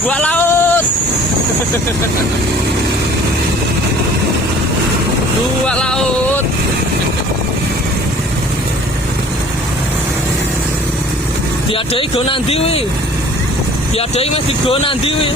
Buat laut. Buat laut. Diadai go nanti wi. Diadai mas di go nanti wi.